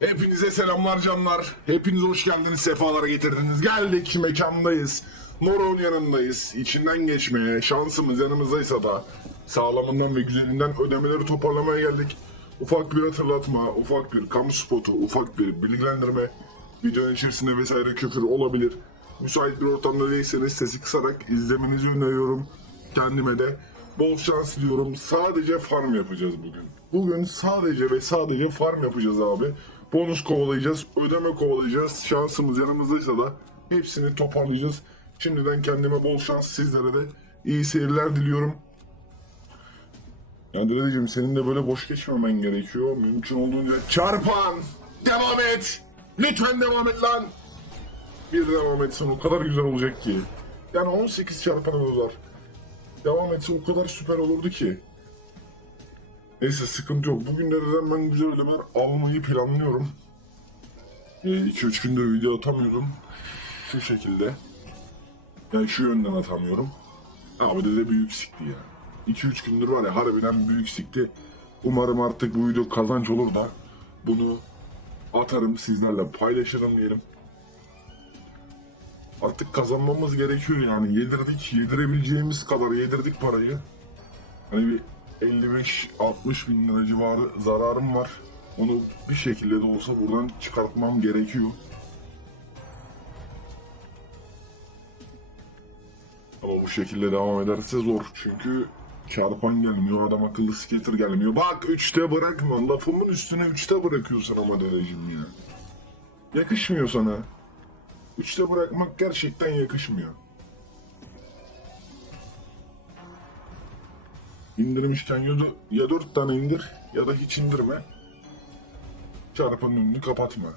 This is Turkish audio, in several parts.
Hepinize selamlar canlar. Hepiniz hoş geldiniz, sefalara getirdiniz. Geldik, mekandayız. Moron yanındayız. İçinden geçmeye, şansımız yanımızdaysa da sağlamından ve güzelinden ödemeleri toparlamaya geldik. Ufak bir hatırlatma, ufak bir kamu spotu, ufak bir bilgilendirme. Videonun içerisinde vesaire küfür olabilir. Müsait bir ortamda değilseniz sesi kısarak izlemenizi öneriyorum. Kendime de bol şans diliyorum. Sadece farm yapacağız bugün. Bugün sadece ve sadece farm yapacağız abi. Bonus kovalayacağız, ödeme kovalayacağız. Şansımız yanımızdaysa da hepsini toparlayacağız. Şimdiden kendime bol şans, sizlere de iyi seyirler diliyorum. Ya dedeciğim senin de böyle boş geçmemen gerekiyor. Mümkün olduğunca çarpan! Devam et! Lütfen devam et lan! Bir devam etsin o kadar güzel olacak ki. Yani 18 çarpanımız var. Devam etse o kadar süper olurdu ki. Neyse sıkıntı yok. Bugünlerden ben güzel ödemeler almayı planlıyorum. 2-3 gündür video atamıyorum. Şu şekilde. Yani şu yönden atamıyorum. Abi de büyük sikti ya. 2-3 gündür var ya harbiden büyük sikti. Umarım artık bu video kazanç olur da bunu atarım sizlerle paylaşırım diyelim. Artık kazanmamız gerekiyor yani. Yedirdik, yedirebileceğimiz kadar yedirdik parayı. Hani bir 55-60 bin lira civarı zararım var. Onu bir şekilde de olsa buradan çıkartmam gerekiyor. Ama bu şekilde devam ederse zor. Çünkü çarpan gelmiyor, adam akıllı skater gelmiyor. Bak üçte bırakma, lafımın üstüne üçte bırakıyorsun ama dedeciğim ya. Yakışmıyor sana. Üçte bırakmak gerçekten yakışmıyor. İndirmişken ya, ya dört tane indir ya da hiç indirme. Çarpanın önünü kapatma.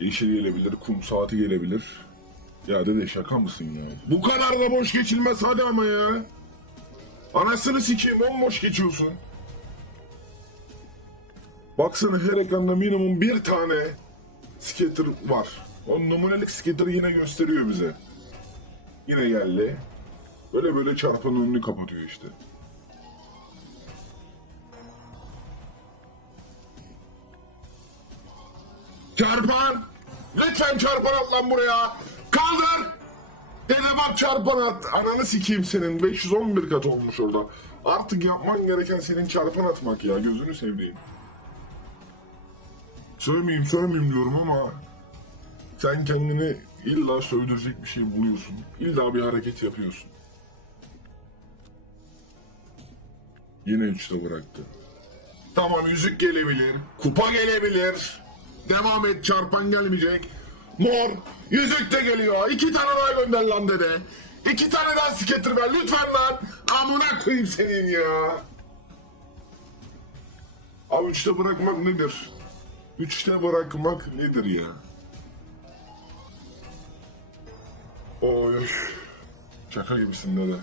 Yeşil gelebilir, kum saati gelebilir. Ya dede şaka mısın ya? Bu kadar da boş geçilmez hadi ama ya. Anasını sikeyim bomboş geçiyorsun. Baksana her ekranda minimum bir tane skater var. O numunelik skater yine gösteriyor bize. Yine geldi. Böyle böyle çarpanın önünü kapatıyor işte. Çarpan! Lütfen çarpan at lan buraya! Kaldır! Dede bak çarpan at! Ananı sikeyim senin. 511 kat olmuş orada. Artık yapman gereken senin çarpan atmak ya. Gözünü seveyim. Sövmeyeyim sövmeyeyim diyorum ama sen kendini illa sövdürecek bir şey buluyorsun. İlla bir hareket yapıyorsun. Yine üçte bıraktı. Tamam yüzük gelebilir. Kupa gelebilir. Devam et çarpan gelmeyecek. Mor yüzük de geliyor. İki tane daha gönder lan dede. İki tane daha skater ver lütfen lan. Amına koyayım senin ya. Abi üçte bırakmak nedir? Üçte bırakmak nedir ya? Oy. Şaka gibisin dede.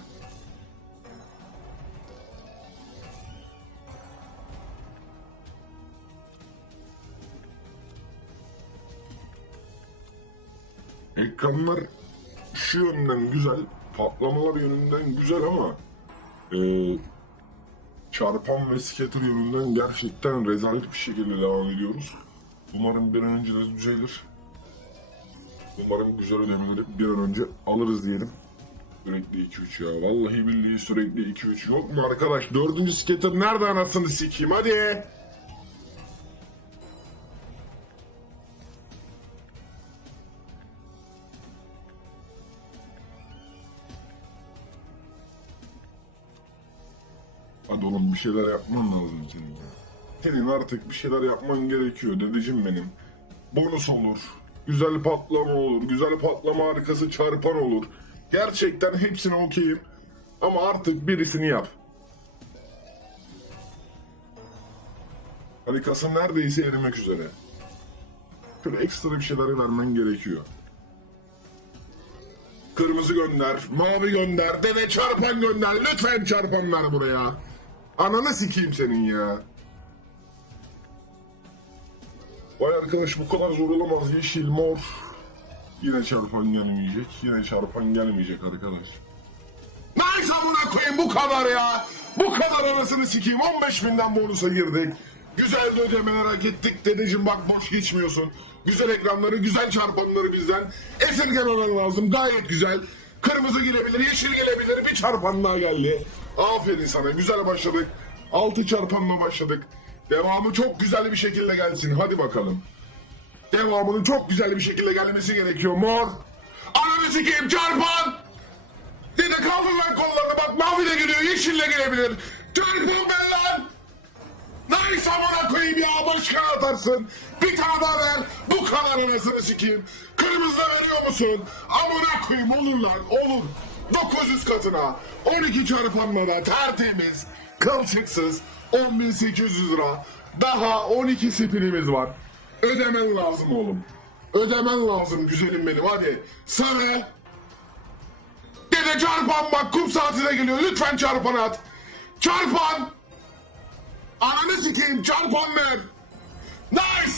Ekranlar şu yönden güzel, patlamalar yönünden güzel ama e, çarpan ve skater yönünden gerçekten rezalet bir şekilde devam ediyoruz. Umarım bir an önce de düzelir. Umarım güzel ödemeleri bir an önce alırız diyelim. Sürekli 2-3 ya. Vallahi billahi sürekli 2-3 yok mu arkadaş? Dördüncü skater nerede anasını sikeyim hadi. Hadi oğlum bir şeyler yapman lazım senin. Senin artık bir şeyler yapman gerekiyor dedeciğim benim. Bonus olur. Güzel patlama olur. Güzel patlama arkası çarpan olur. Gerçekten hepsine okeyim. Ama artık birisini yap. Kasın neredeyse erimek üzere. Şöyle ekstra bir şeyler vermen gerekiyor. Kırmızı gönder, mavi gönder, deve çarpan gönder. Lütfen çarpan ver buraya. Ananı sikeyim senin ya. Vay arkadaş bu kadar zor olamaz. Yeşil, mor. Yine çarpan gelmeyecek. Yine çarpan gelmeyecek arkadaş. Nice amına koyayım bu kadar ya. Bu kadar anasını sikeyim. 15 binden bonusa girdik. Güzel de ödemeler hak dedeciğim bak boş geçmiyorsun. Güzel ekranları, güzel çarpanları bizden. Esirgememen lazım gayet güzel. Kırmızı girebilir, yeşil gelebilir. Bir çarpan daha geldi. Aferin sana güzel başladık. Altı çarpanla başladık. Devamı çok güzel bir şekilde gelsin. Hadi bakalım. Devamının çok güzel bir şekilde gelmesi gerekiyor. Mor. Ananı sikeyim çarpan. Dede kaldır lan kollarını bak mavi de geliyor yeşille gelebilir. Çarpın ben lan. Nice amına koyayım ya başka atarsın. Bir tane daha ver. Bu kadar anasını sikeyim. Kırmızı veriyor musun? Amına koyayım olur lan olur. 900 katına. 12 çarpanmada tertemiz. Kılçıksız. 10.800 lira. Daha 12 spinimiz var. Ödemen lazım oğlum. Ödemen lazım güzelim benim hadi. Sarı. Dede çarpan bak kum saatine geliyor. Lütfen çarpan at. Çarpan. Ananı sikeyim çarpan ver. Nice.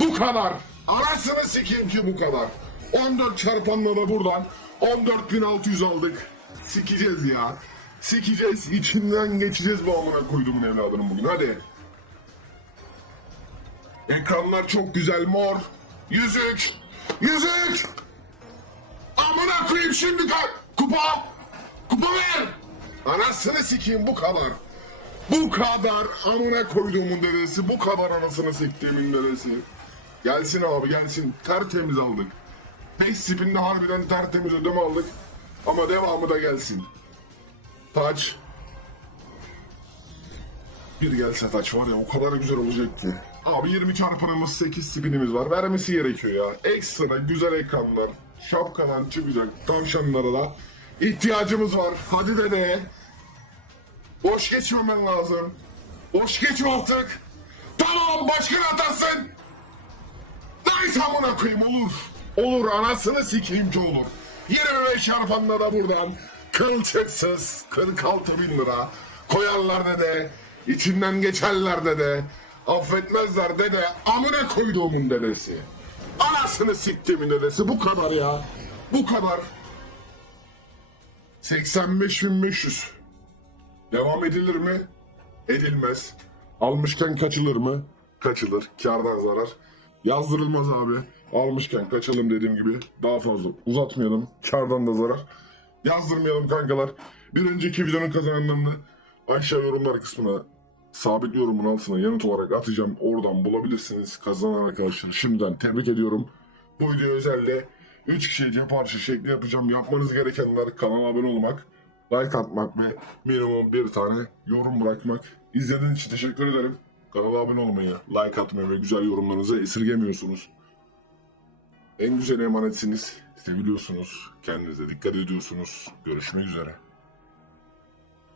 Bu kadar. Anasını sikeyim ki bu kadar. 14 çarpanla da buradan 14.600 aldık. Sikeceğiz ya. Sikeceğiz. İçinden geçeceğiz bu amına koyduğumun evladının bugün. Hadi. Ekranlar çok güzel mor. Yüzük. Yüzük. Amına koyayım şimdi ka- kupa. Kupa ver. Anasını sikeyim bu kadar. Bu kadar amına koyduğumun dedesi. Bu kadar anasını siktiğimin dedesi. Gelsin abi gelsin. Tertemiz aldık. 5 spinde harbiden tertemiz ödeme aldık. Ama devamı da gelsin. Taç. Bir gelse taç var ya o kadar güzel olacak ki. Abi 20 çarpanımız 8 spinimiz var. Vermesi gerekiyor ya. Ekstra güzel ekranlar. Şapkadan çıkacak tavşanlara da ihtiyacımız var. Hadi dede. Boş geçmemen lazım. Boş geçme artık. Tamam başkan atarsın. Nice amına koyayım olur. Olur anasını sikeyim ki olur. 25 çarpanla da buradan kılçıksız 46 bin lira koyarlar dede. İçinden geçerler dede. Affetmezler dede. Amına koyduğumun dedesi. Anasını siktimin dedesi. Bu kadar ya. Bu kadar. 85.500. Devam edilir mi? Edilmez. Almışken kaçılır mı? Kaçılır. Kardan zarar. Yazdırılmaz abi. Almışken kaçalım dediğim gibi. Daha fazla uzatmayalım. Kardan da zarar. Yazdırmayalım kankalar. Bir önceki videonun kazananlarını aşağı yorumlar kısmına sabit yorumun altına yanıt olarak atacağım. Oradan bulabilirsiniz. Kazanan arkadaşlar şimdiden tebrik ediyorum. Bu video özelde 3 kişiye cep harçı şekli yapacağım. Yapmanız gerekenler kanala abone olmak, like atmak ve minimum bir tane yorum bırakmak. İzlediğiniz için teşekkür ederim. Kanala abone olmayı, like atmayı ve güzel yorumlarınızı esirgemiyorsunuz. En güzel emanetsiniz. Seviliyorsunuz. Kendinize dikkat ediyorsunuz. Görüşmek üzere.